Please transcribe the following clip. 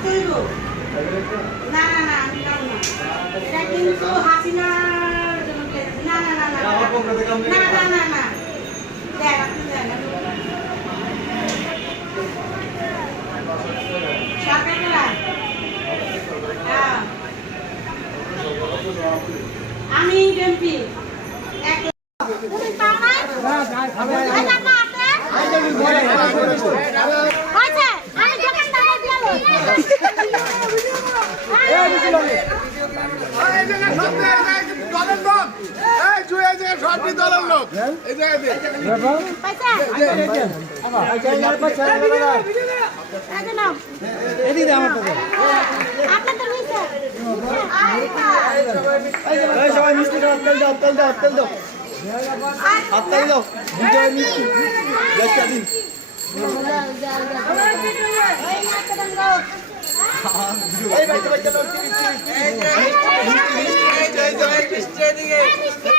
না না না আমি খাবো না এটা কিন্তু হাসিনার জন্য না না না না না না না না দেখ আপনি দেখ আমি এমপি এক তুমি পাও না না না আছে আছে আমি দোকানদার দিয়ে লো এই জায়গা সব দলের লোক এই জুয়ে যে সবই দলের লোক এই জায়গাতে পয়সা আগে নাও এদিকে দে আমার কাছে আপনি তো নিছে এই সবাই মিষ্টি দাও তেল দাও তেল দাও তেল দাও আর তেল দাও বিজয় মিষ্টি দেখতে দিন এই ভাই ভাই চলো মিষ্টি মিষ্টি